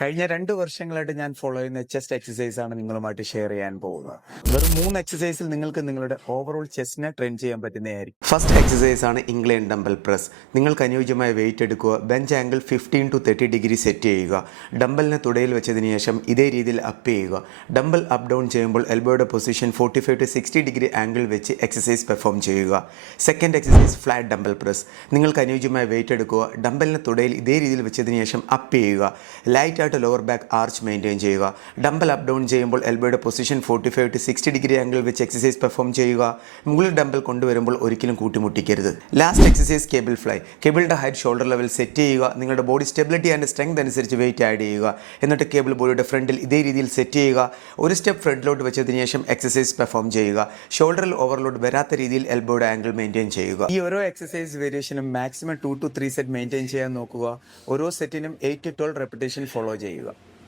കഴിഞ്ഞ 2 വർഷങ്ങളായിട്ട് ഞാൻ ഫോളോ ചെയ്യുന്ന ചെസ്റ്റ് എക്സസൈസ് ആണ് നിങ്ങളുമായിട്ട് ഷെയർ ചെയ്യാൻ പോകുന്നത്. വെറും 3 എക്സസൈസിൽ നിങ്ങൾക്ക് നിങ്ങളുടെ ഓവറോൾ ചെസ്റ്റിനെ ട്രെയിൻ ചെയ്യാൻ പറ്റുന്നതായിരിക്കും. ഫസ്റ്റ് എക്സസൈസ് ആണ് ഇംഗ്ലൈൻ ഡംബൽ പ്രസ്. നിങ്ങൾക്ക് അനുയോജ്യമായ വെയിറ്റ് എടുക്കുക. Bench angle 15 to 30 degree set ചെയ്യുക. ഡംബലിനെ തുടയിൽ വെച്ചതിന് ശേഷം ഇതേ രീതിയിൽ അപ്പ് ചെയ്യുക. ഡംബൽ അപ്പ് ഡൗൺ ചെയ്യുമ്പോൾ എൽബോയുടെ പൊസിഷൻ 45 to 60 ഡിഗ്രി ആംഗിൾ വെച്ച് എക്സസൈസ് പെർഫോം ചെയ്യുക. Second exercise flat dumbbell press. നിങ്ങൾക്ക് അനുയോജ്യമായ വെയിറ്റ് എടുക്കുക. ഡംബലിനെ തുടയിൽ ഇതേ രീതിയിൽ വെച്ചതിന് ശേഷം അപ്പ് ചെയ്യുക. ലൈറ്റ് ആയിട്ട് ലോവർ ബാക്ക് ആർച്ച് മെയിൻറ്റെയിൻ ചെയ്യുക. ഡംബൽ അപ്പ് ഡൗൺ ചെയ്യുമ്പോൾ എൽബോയുടെ പൊസിഷൻ 45 to 60 ഡിഗ്രി ആംഗിൾ വെച്ച് എക്സസൈസ് പെർഫോം ചെയ്യുക. മുകളിൽ ഡംബൽ കൊണ്ടുവരുമ്പോൾ ഒരിക്കലും കൂട്ടിമുട്ടിക്കരുത്. Last exercise cable fly. കേബിളിൻ്റെ ഹൈറ്റ് ഷോൾഡർ ലെവൽ സെറ്റ് ചെയ്യുക. നിങ്ങളുടെ ബോഡി സ്റ്റെബിലിറ്റി ആൻഡ് സ്ട്രെങ്ത് അനുസരിച്ച് വെയിറ്റ് ആഡ് ചെയ്യുക. എന്നിട്ട് കേബിൾ ബോഡിയുടെ ഫ്രണ്ടിൽ ഇതേ രീതിയിൽ സെറ്റ് ചെയ്യുക. ഒരു സ്റ്റെപ്പ് ഫ്രണ്ടിലോട്ട് വെച്ചതിന് ശേഷം എക്സസൈസ് പെർഫോം ചെയ്യുക. ഷോൾഡറിൽ ഓവർലോഡ് വരാത്ത രീതിയിൽ എൽബോയുടെ ആംഗിൾ മെയിൻറ്റെയിൻ ചെയ്യുക. ഈ ഓരോ എക്സസൈസ് വേരിയേഷനും മാക്സിമം 2 to 3 സെറ്റ് മെയിൻറ്റെയിൻ ചെയ്യാൻ നോക്കുക. ഓരോ സെറ്റിനും 8 to 12 റെപ്പിറ്റേഷൻ ഫോളോ ചെയ്യുക.